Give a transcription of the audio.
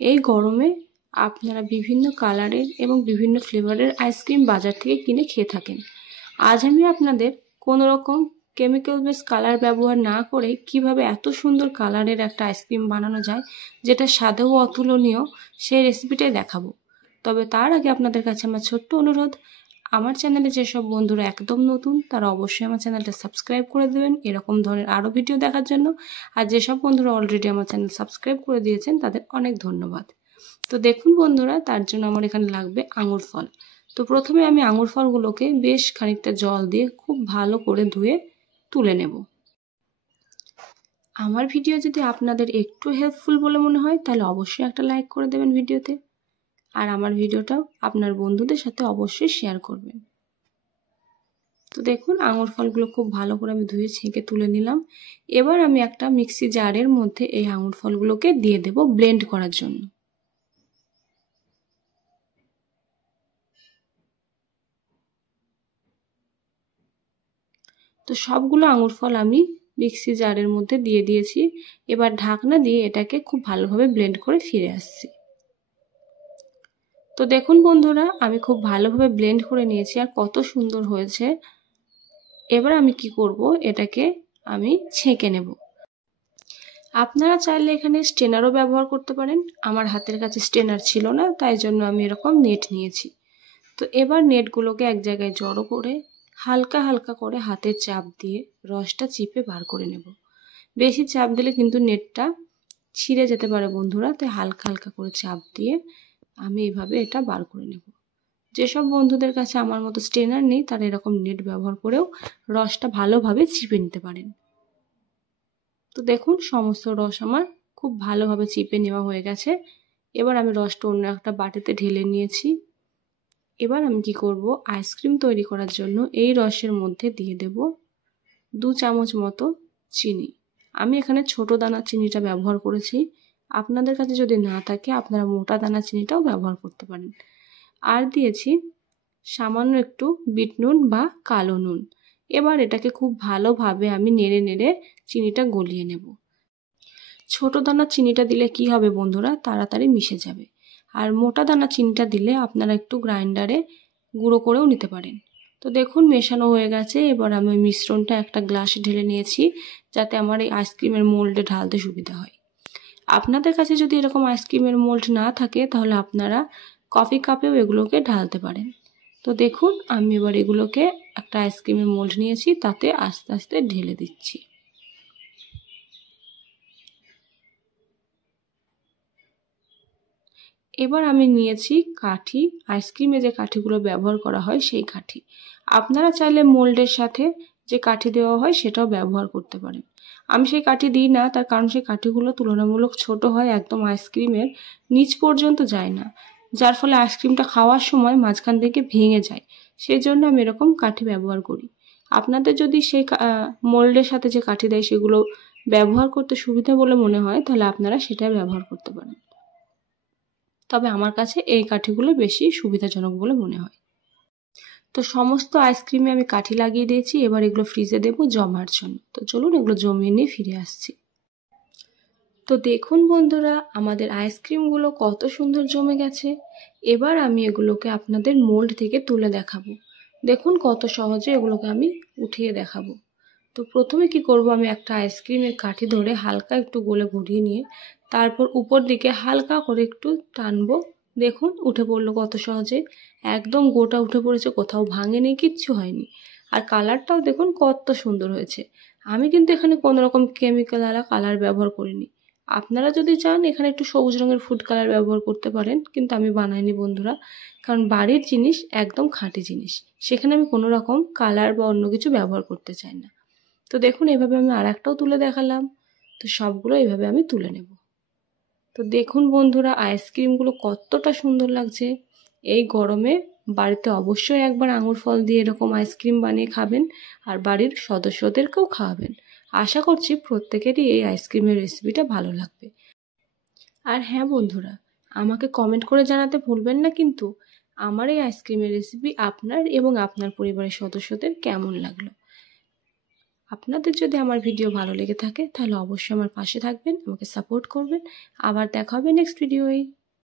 এই গরমে আপনারা বিভিন্ন কালারের এবং বিভিন্ন ফ্লেভারের আইসক্রিম বাজার থেকে কিনে খেয়ে থাকেন। আজ আমি আপনাদের কোনো রকম কেমিক্যাল বেস কালার ব্যবহার না করে কিভাবে এত সুন্দর কালারের একটা আইসক্রিম বানানো যায়, যেটা স্বাদেও অতুলনীয়, সেই রেসিপিটাই দেখাবো। তবে তার আগে আপনাদের কাছে আমার ছোট্ট অনুরোধ, আমার চ্যানেলে যেসব বন্ধুরা একদম নতুন তারা অবশ্যই আমার চ্যানেলটা সাবস্ক্রাইব করে দেবেন এরকম ধরনের আরও ভিডিও দেখার জন্য। আর যেসব বন্ধুরা অলরেডি আমার চ্যানেল সাবস্ক্রাইব করে দিয়েছেন তাদের অনেক ধন্যবাদ। তো দেখুন বন্ধুরা, তার জন্য আমার এখানে লাগবে আঙুর ফল। তো প্রথমে আমি আঙুর ফলগুলোকে বেশ খানিকটা জল দিয়ে খুব ভালো করে ধুয়ে তুলে নেব। আমার ভিডিও যদি আপনাদের একটু হেল্পফুল বলে মনে হয় তাহলে অবশ্যই একটা লাইক করে দেবেন ভিডিওতে, আর আমার ভিডিওটাও আপনার বন্ধুদের সাথে অবশ্যই শেয়ার করবেন। তো দেখুন আঙুর ফলগুলো খুব ভালো করে আমি ধুয়ে ছেঁকে তুলে নিলাম। এবার আমি একটা মিক্সি জারের মধ্যে এই আঙুর ফলগুলোকে দিয়ে দেব ব্লেন্ড করার জন্য। তো সবগুলো আঙুর ফল আমি মিক্সি জারের মধ্যে দিয়ে দিয়েছি। এবার ঢাকনা দিয়ে এটাকে খুব ভালোভাবে ব্লেন্ড করে ফিরে আসছি। তো দেখুন বন্ধুরা, আমি খুব ভালোভাবে ব্লেন্ড করে নিয়েছি আর কত সুন্দর হয়েছে। এবার আমি কি করব, এটাকে আমি ছেঁকে নেব। আপনারা চাইলে এখানে স্ট্রেনারও ব্যবহার করতে পারেন। আমার হাতের কাছে স্ট্রেনার ছিল না, তাই জন্য আমি এরকম নেট নিয়েছি। তো এবার নেটগুলোকে এক জায়গায় জড়ো করে হালকা হালকা করে হাতের চাপ দিয়ে রসটা চিপে বার করে নেব। বেশি চাপ দিলে কিন্তু নেটটা ছিঁড়ে যেতে পারে বন্ধুরা, তাই হালকা হালকা করে চাপ দিয়ে আমি এইভাবে এটা বার করে নেব। যেসব বন্ধুদের কাছে আমার মতো স্ট্রেনার নেই তারা এরকম নেট ব্যবহার করেও রসটা ভালোভাবে চিপে নিতে পারেন। তো দেখুন সমস্ত রস আমার খুব ভালোভাবে চিপে নেওয়া হয়ে গেছে। এবার আমি রসটা অন্য একটা বাটিতে ঢেলে নিয়েছি। এবার আমি কি করব, আইসক্রিম তৈরি করার জন্য এই রসের মধ্যে দিয়ে দেব 2 চামচ মতো চিনি। আমি এখানে ছোট দানা চিনিটা ব্যবহার করেছি। আপনাদের কাছে যদি না থাকে আপনারা মোটা দানা চিনিটাও ব্যবহার করতে পারেন। আর দিয়েছি সামান্য একটু বিট নুন বা কালো নুন। এবার এটাকে খুব ভালোভাবে আমি নেড়ে নেড়ে চিনিটা গলিয়ে নেব। ছোট দানা চিনিটা দিলে কি হবে বন্ধুরা, তাড়াতাড়ি মিশে যাবে। আর মোটা দানা চিনিটা দিলে আপনারা একটু গ্রাইন্ডারে গুঁড়ো করেও নিতে পারেন। তো দেখুন মেশানো হয়ে গেছে। এবার আমি মিশ্রণটা একটা গ্লাসে ঢেলে নিয়েছি, যাতে আমার এই আইসক্রিমের মোল্ডে ঢালতে সুবিধা হয়। আপনাদের কাছে যদি এরকম আইসক্রিমের মোল্ড না থাকে তাহলে আপনারা কফি কাপেও এগুলোকে ঢালতে পারেন। তো দেখুন আমি এবার এগুলোকে একটা আইসক্রিমের মোল্ড নিয়েছি, তাতে আস্তে আস্তে ঢেলে দিচ্ছি। এবার আমি নিয়েছি কাঠি, আইসক্রিমে যে কাঠিগুলো ব্যবহার করা হয় সেই কাঠি। আপনারা চাইলে মোল্ডের সাথে যে কাঠি দেওয়া হয় সেটাও ব্যবহার করতে পারেন। আমি সেই কাঠি দিই না, তার কারণ সেই কাঠিগুলো তুলনামূলক ছোট হয়, একদম আইসক্রিমের নিচ পর্যন্ত যায় না, যার ফলে আইসক্রিমটা খাওয়ার সময় মাঝখান থেকে ভেঙে যায়। সেই জন্য আমি এরকম কাঠি ব্যবহার করি। আপনাদের যদি সেই মোল্ডের সাথে যে কাঠি দেয় সেগুলো ব্যবহার করতে সুবিধা বলে মনে হয় তাহলে আপনারা সেটাই ব্যবহার করতে পারেন। তবে আমার কাছে এই কাঠিগুলো বেশি সুবিধাজনক বলে মনে হয়। তো সমস্ত আইসক্রিমে আমি কাঠি লাগিয়ে দিয়েছি। এবার এগুলো ফ্রিজে দেবো জমার জন্য। তো চলুন এগুলো জমিয়ে নিয়ে ফিরে আসছি। তো দেখুন বন্ধুরা, আমাদের আইসক্রিমগুলো কত সুন্দর জমে গেছে। এবার আমি এগুলোকে আপনাদের মোল্ড থেকে তুলে দেখাবো। দেখুন কত সহজে এগুলোকে আমি উঠিয়ে দেখাবো। তো প্রথমে কি করব, আমি একটা আইসক্রিমের কাঠি ধরে হালকা একটু গোলে ঘুরিয়ে নিয়ে তারপর উপর দিকে হালকা করে একটু টানবো। দেখুন উঠে পড়লো কত সহজে, একদম গোটা উঠে পড়েছে, কোথাও ভাঙেনি, কিচ্ছু হয়নি। আর কালারটাও দেখুন কত সুন্দর হয়েছে। আমি কিন্তু এখানে কোনো রকম কেমিক্যাল ওয়ালা কালার ব্যবহার করিনি। আপনারা যদি চান এখানে একটু সবুজ রঙের ফুড কালার ব্যবহার করতে পারেন, কিন্তু আমি বানাইনি বন্ধুরা, কারণ বাড়ির জিনিস একদম খাঁটি জিনিস, সেখানে আমি কোনো রকম কালার বা অন্য কিছু ব্যবহার করতে চাই না। তো দেখুন এভাবে আমি আর একটাও তুলে দেখালাম। তো সবগুলো এভাবে আমি তুলে নেব। তো দেখুন বন্ধুরা আইসক্রিমগুলো কতটা সুন্দর লাগছে। এই গরমে বাড়িতে অবশ্যই একবার আঙুর ফল দিয়ে এরকম আইসক্রিম বানিয়ে খাবেন, আর বাড়ির সদস্যদেরকেও খাওয়াবেন। আশা করছি প্রত্যেকেরই এই আইসক্রিমের রেসিপিটা ভালো লাগবে। আর হ্যাঁ বন্ধুরা, আমাকে কমেন্ট করে জানাতে ভুলবেন না কিন্তু আমার এই আইসক্রিমের রেসিপি আপনার এবং আপনার পরিবারের সদস্যদের কেমন লাগলো। আপনাদের যদি আমার ভিডিও ভালো লেগে থাকে তাহলে অবশ্যই আমার পাশে থাকবেন, আমাকে সাপোর্ট করবেন। আবার দেখা হবে নেক্সট ভিডিওয়ে।